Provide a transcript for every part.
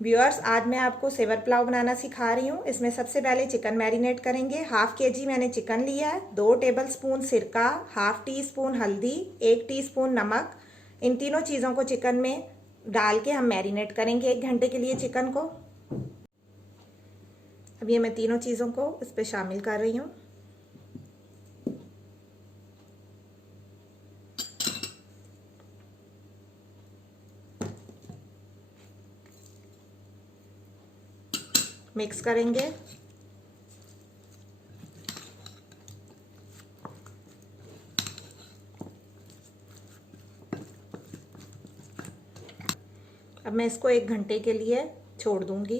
Viewers, आज मैं आपको सेवर पुलाव बनाना सिखा रही हूँ। इसमें सबसे पहले चिकन मैरिनेट करेंगे। हाफ केजी मैंने चिकन लिया है, 2 टेबलस्पून सिरका, हाफ टी स्पून हल्दी, 1 टीस्पून नमक। इन तीनों चीज़ों को चिकन में डाल के हम मैरिनेट करेंगे 1 घंटे के लिए चिकन को। अब ये मैं तीनों चीज़ों को इस पर शामिल कर रही हूँ। मिक्स करेंगे। अब मैं इसको 1 घंटे के लिए छोड़ दूंगी।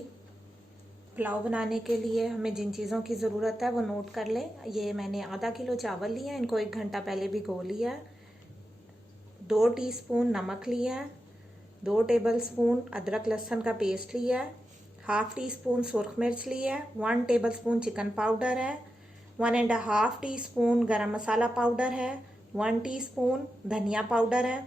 पुलाव बनाने के लिए हमें जिन चीज़ों की ज़रूरत है वो नोट कर लें। ये मैंने आधा किलो चावल लिया है, इनको 1 घंटा पहले भिगो लिया है। 2 टीस्पून नमक लिया है, 2 टेबलस्पून अदरक लहसुन का पेस्ट लिया है, हाफ टी स्पून सुरख मिर्च लिया है, 1 टेबलस्पून चिकन पाउडर है, 1.5 टीस्पून गरम मसाला पाउडर है, 1 टीस्पून धनिया पाउडर है,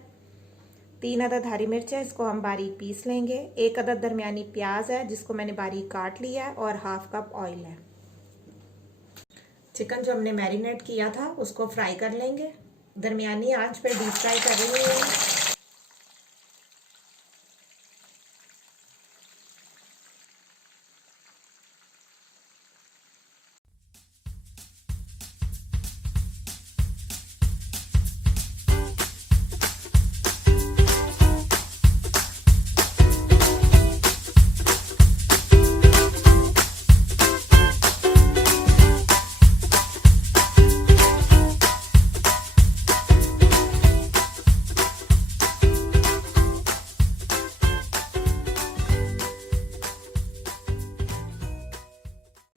3 अदद हरी मिर्च है, इसको हम बारीक पीस लेंगे। 1 अदद दरमियानी प्याज है जिसको मैंने बारीक काट लिया है, और हाफ कप ऑयल है। चिकन जो हमने मैरिनेट किया था उसको फ्राई कर लेंगे। दरमियानी आंच पर डीप फ्राई कर रही हूँ।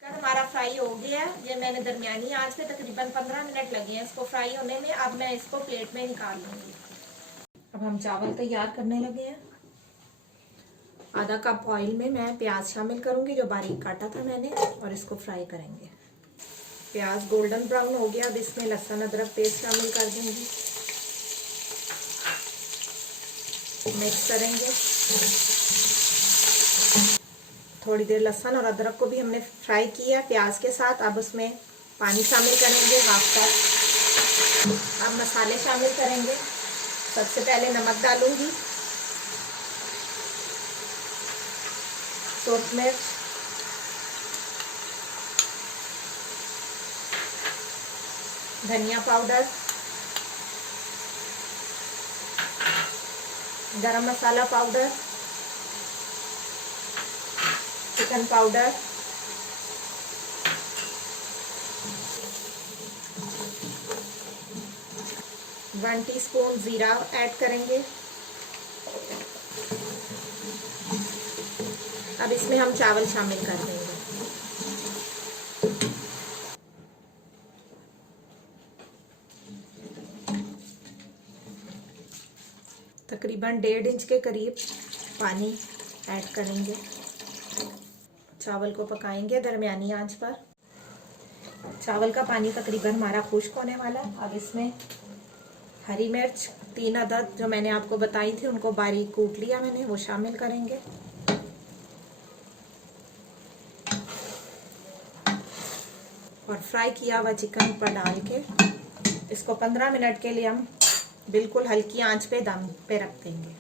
हमारा फ्राई हो गया। ये मैंने दरमियानी आंच पे तकरीबन 15 मिनट लगे हैं इसको फ्राई होने में। अब मैं इसको प्लेट में निकाल लूंगी। अब हम चावल तैयार करने लगे हैं। आधा कप ऑयल में मैं प्याज शामिल करूंगी जो बारीक काटा था मैंने, और इसको फ्राई करेंगे। प्याज गोल्डन ब्राउन हो गया। अब इसमें लहसुन अदरक पेस्ट शामिल कर दूंगी, मिक्स करेंगे। थोड़ी देर लहसुन और अदरक को भी हमने फ्राई किया प्याज के साथ। अब उसमें पानी शामिल करेंगे, हाफ कप। अब मसाले शामिल करेंगे। सबसे पहले नमक डालूंगी, सुरख मिर्च, धनिया पाउडर, गरम मसाला powder, chicken powder, one teaspoon जीरा ऐड करेंगे। अब इसमें हम चावल शामिल कर देंगे। तकरीबन 1.5 इंच के करीब पानी ऐड करेंगे। चावल को पकाएंगे दरमियानी आंच पर। चावल का पानी तकरीबन हमारा खुश्क होने वाला। अब इसमें हरी मिर्च 3 अदद जो मैंने आपको बताई थी उनको बारीक कूट लिया मैंने, वो शामिल करेंगे। और फ्राई किया हुआ चिकन पर डाल के इसको 15 मिनट के लिए हम बिल्कुल हल्की आंच पे दम पे रख देंगे।